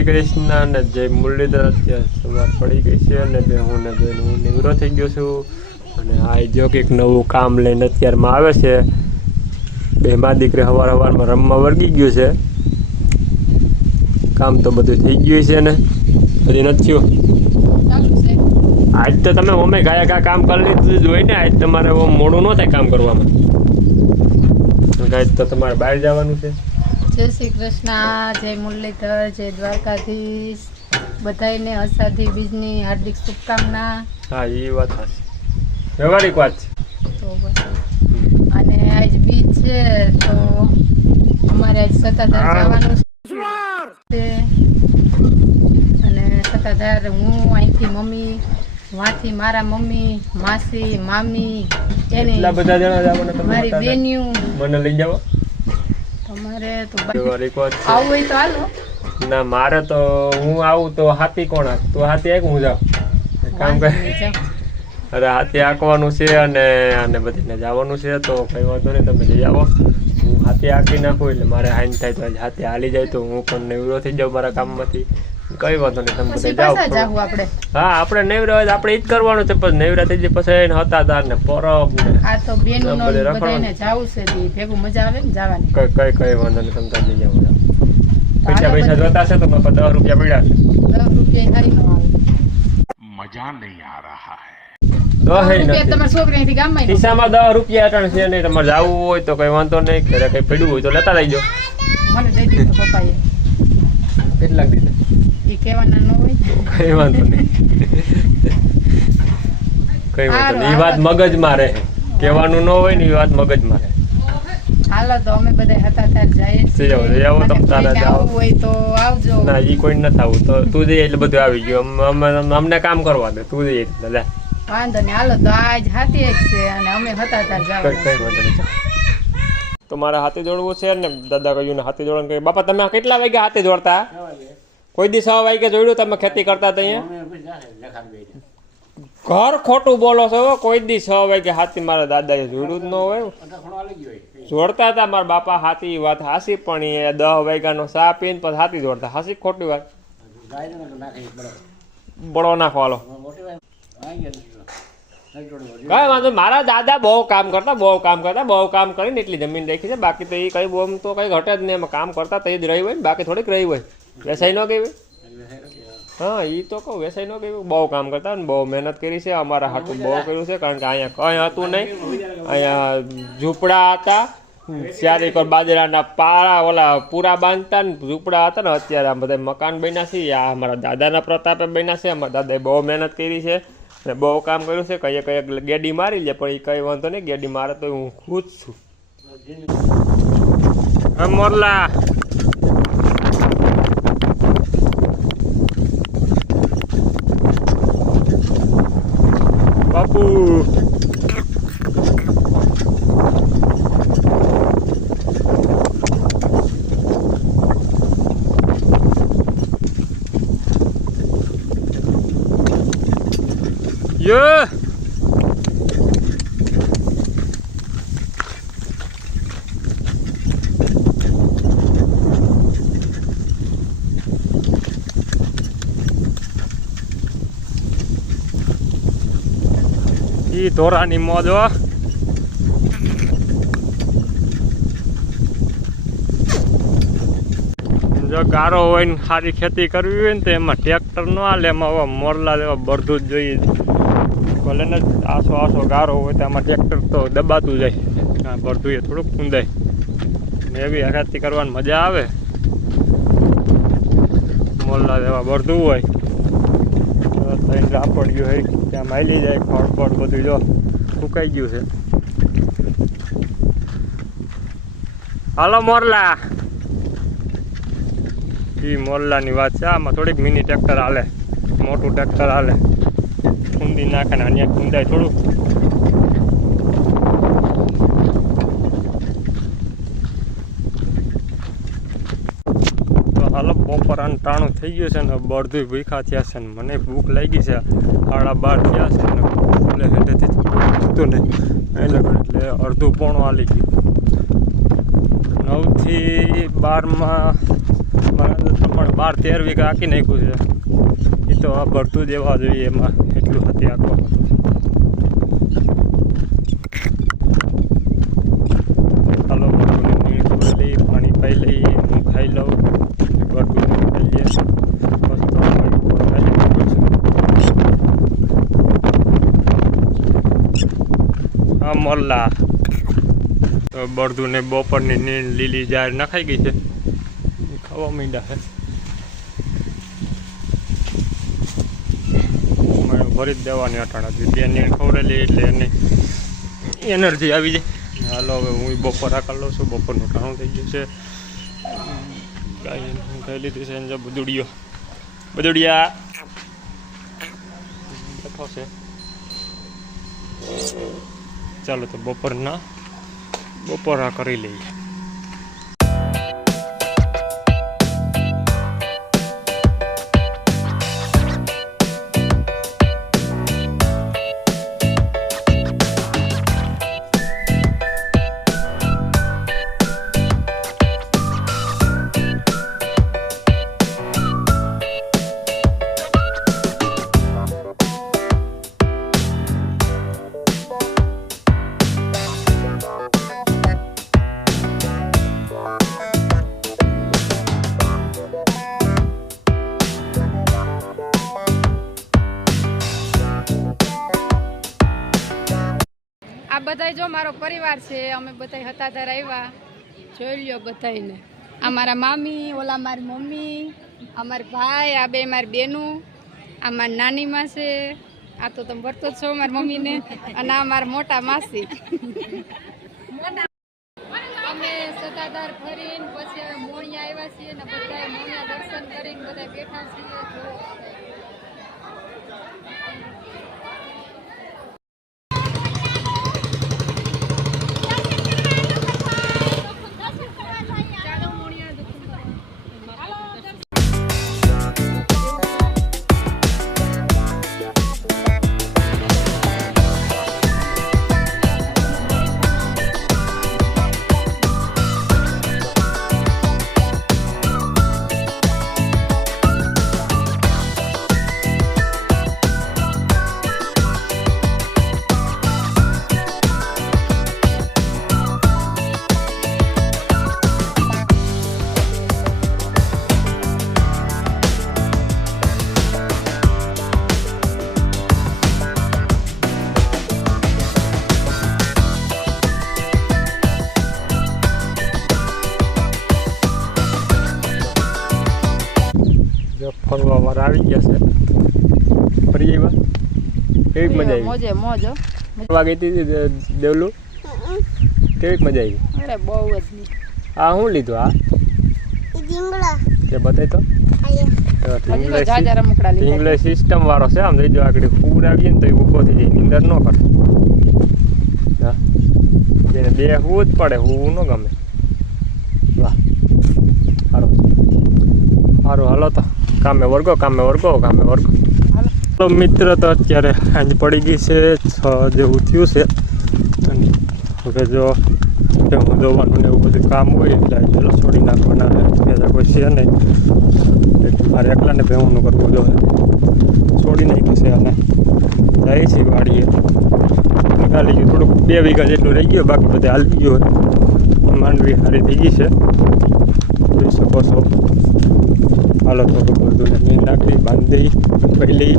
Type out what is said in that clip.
શ્રી કૃષ્ણ અને જય મુરલીધર. અત્યારે સવાર પડી ગઈ છે અને હું નિવરો થઈ ગયો છું. અને આ જો કંઈક નવું કામ લઈને અત્યારમાં આવે છે. બે મા દીકરી સવારમાં રમવા વળગી ગયું છે. કામ તો બધું થઈ ગયું છે ને હજી નથી થયું. આજ તો તમે મમ્મી ગાયા કામ કરી લીધું જ હોય ને. આજ તમારે મોડું ન થાય કામ કરવામાં. આજ તો તમારે બહાર જવાનું છે. જય શ્રી કૃષ્ણ, જય મુરલીધર, જય દ્વારકાધીશ. બધાને અષાઢી બીજની હાર્દિક શુભકામના. હા, એ વાત સાચી, વ્યવહારિક વાત છે. તો બધું અને આજ બીજ છે તો અમારે આજ સત્તાધાર જવાનું છે. અને સત્તાધાર હું અહીંથી મમ્મી, વાંથી મારા મમ્મી, માસી, મામી, એની બધા જણા જવાના. મારી બેન્યું મને લઈ જાવ. તમારે તો વ્યવહારિક વાત છે. આવું હોય તો હાલો. ના, મારે તો હું આવું તો હાથી કોણ હાથ? તું હાથી આય કે હું જાઉં? કામ કર. અરે હાથી આંકવાનું છે અને બધીને જવાનું છે તો કઈ વાંધો નહીં, તમે જઈ આવો. હું હાથી આંકી નાખું એટલે મારે હાઈન થાય તો હાથી હાલી જાય તો હું પણ નેવરો થઈ જાઉં મારા કામમાંથી. કઈ વાંધો નહીં, તમે બધા જાઓ. હા, આપણે નેવરા હોય આપણે ઈ જ કરવાનું છે. પછી નેવરા થઈ જાય પછી એને હતાદાર ને પરબ આ તો બેનો બધાને જાવું છે ભેગું મજા આવે ને જવાની. કઈ વાંધો નહીં, તમે જઈ જાઓ. પૈસા જોતા છે તો મારા 10 રૂપિયા પડ્યા છે. 10 રૂપિયા હારી નો આવે, મજા નહીં આ રહા હૈ. 10 રૂપિયા તમારા છોકરાથી ગામમાં ખિસ્સામાં 10 રૂપિયા અટણ છે નહીં. તમારે જવું હોય તો કઈ વાંધો નહીં, ઘરે કઈ પડ્યું હોય તો લેતા લઈ જાઓ. મને દઈ દીધું પપ્પાએ. કેટલાક દીધા એ કહેવાના ન હોય. કઈ વાંધો નહીં, કઈ વાંધો નહીં. એ વાત મગજમાં રહે. કહેવાનું ન હોય ને એ વાત મગજમાં રહે. હાલો તો અમે બધા હતા ત્યારે જઈએ. આવો તમે તારા જાઓ હોય તો આવજો. ના, એ કોઈ નથી આવું તો તું જઈ એટલે બધું આવી ગયું. અમને કામ કરવા દે, તું જઈ એટલે લે. વાંધો નહીં, હાલો તો આજ હાથી એક છે અને અમે હતા ત્યારે જાવ. કઈ વાંધો નહીં. તો મારે હાથી જોડવું છે ને દાદા કહ્યું ને હાથી જોડવાનું કહ્યું. બાપા તમે કેટલા વાગ્યા હાથી જોડતા? કોઈ દી 6 વાગે જોડ્યું તમે ખેતી કરતા હતા અહીંયા? ઘર ખોટું બોલો છો. કોઈ દી 6 વાગે હાથી મારા દાદાએ જોડ્યું જ ન હોય. જોડતા હતા મારા બાપા હાથી, વાત હાસી. પણ એ 10 વાગ્યાનો ચા પીને પછી હાથી જોડતા. હાસી ખોટી વાત? બળો નાખવાલો. કઈ વાંધો. મારા દાદા બહુ કામ કામ કરીને એટલી જમીન રાખી છે. બાકી તો એ કઈ બહુ તો કઈ ઘટે જ નહીં. એમાં કામ કરતા તો જ રહી હોય ને, બાકી થોડીક રહી હોય. વેસાઈ ન ગઈ હોય. હા, એ તો કહું વેસાઈ ન ગઈ. બહુ કામ કરતા ને બહુ મહેનત કરી છે. અમારા હાટું બહુ કર્યું છે. કારણ કે અહીંયા કંઈ હતું નહીં. અહીંયા ઝૂંપડા હતા. 4 એકર બાજરાના પાળા ઓલા પૂરા બાંધતા ને ઝૂંપડા હતા ને. અત્યારે આ બધા મકાન બન્યા છે. આ અમારા દાદાના પ્રતાપે બન્યા છે. અમારા દાદાએ બહુ મહેનત કરી છે અને બહુ કામ કર્યું છે. કઈ ગેડી મારી લે પણ એ કઈ વાંધો નહીં. ગેડી મારે તો હું ખુશ છું. હા મોરલા, બાપુ યે ઈ ધોરાની મોજ હો. જો ગારો હોય ને સારી ખેતી કરવી હોય ને તો એમાં ટ્રેક્ટર ન હાલે. એમાં મોરલા જેવા બળદું જ જોઈએ. ભલે ને આસો ગારો હોય તો એમાં ટ્રેક્ટર તો દબાતું જાય. બળદું એ થોડુંક કુંદાય ને એવી ખેતી કરવાની મજા આવે. મોરલા જેવા બળદું હોય આપડ્યું હોય ત્યાં માયલી જાય. ખડ બધું જો સુકાઈ ગયું છે. હાલો મોરલા. એ મોરલાની વાત છે. આમાં થોડીક મિની ટ્રેક્ટર હાલે, મોટું ટ્રેક્ટર હાલે. કુંદી નાખે ને અહીંયા કુંદાય થોડુંક. તો હાલો બપોરાનું ટાણું થઈ ગયું છે ને બળદું ભૂખા થયા છે ને મને ભૂખ લાગી છે. 12:30 થયા છે ને એટલે હેઠેથી હતું ને એટલે અડધું પોણું હાલી ગયું. 9 થી 12માં મારા પ્રમાણે 12-13 વીઘા આખી નાખ્યું છે. એ તો આ ભરતું દેવા જોઈએ એમાં એટલું હતી આખો. ચાલો ભરતું નીણ ખવડાવી લઈ, પાણી પાઈ લઈ, હું ખાઈ લઉં, ભરતું ખાઈ લઈએ. બસ તો આ મોલ્લા તો બળદું ને બપોરની નીણ લીલી જાર નખાઈ ગઈ છે, ખાવા માંડ્યા છે. ભરી જ દેવાની અટાણાથી 2 નીણ ખવડાવી એટલે એની એનર્જી આવી જાય. હાલો હવે હું બપોર કરી લઉં છું. બપોરનું ટાણું થઈ ગયું છે. ગાય ખાઈ લીધી છે. જો બદુડિયા બેઠો છે. ચાલો તો બપોરા કરી લઈએ. આ બધાય જો મારો પરિવાર છે. અમે બધાય હતાધાર આવ્યા. જોઈ લ્યો બધાયને. આ મારા મામી, ઓલા મારી મમ્મી, આ મારા ભાઈ, આ બે મારી બેનું, આ મારી નાની માં છે. આ તો તમે ભરતો જ છો મારી મમ્મીને. અને આ મારા મોટા માસી. અમે સતાધાર ફરીને પછી હવે મોણિયા આવ્યા છીએ ને બધાય મોણિયા દર્શન કરીને બધાય બેઠા છીએ. જો ફરવા વાળા આવી ગયા છે. ફરી આવ્યા. કેવી મજા આવી? મોજે મોજ. ફરવા ગઈ હતી દેવલું. કેવી મજા આવી? અરે બહુ જ. આ શું લીધું? આ તે બતાય તો. ઇંગ્લિશ સિસ્ટમ વાળો છે. આમ થઈ જો આગળ પૂર આવીએ ને તો એ ઊભો થઈ જાય. નીંદર ન કરે. હા એને બેહવું જ પડે. હું ન ગમે. વાહ સારું સારું. હાલો તો કામે વર્ગો. તો મિત્ર તો અત્યારે સાંજ પડી ગઈ છે. 6 જેવું થયું છે. અને હવે જો હું જોવાનું ને એવું બધું કામ હોય એટલે પેલો છોડી નાખવાના. બીજા કોઈ છે નહીં એટલે મારે એકલાને ભેહુંનું કરવું જોઈએ. છોડી નાખ્યું છે અને જાય છે વાડીએ. નીકાળી ગયું થોડુંક 2 વીઘા જેટલું રહી ગયું. બાકી બધે હાલી ગયું હોય. માંડવી સારી થઈ ગઈ છે જોઈ શકો છો. હાલો થોડુંક બધું નીંદ નાખી બાંધી પહેલી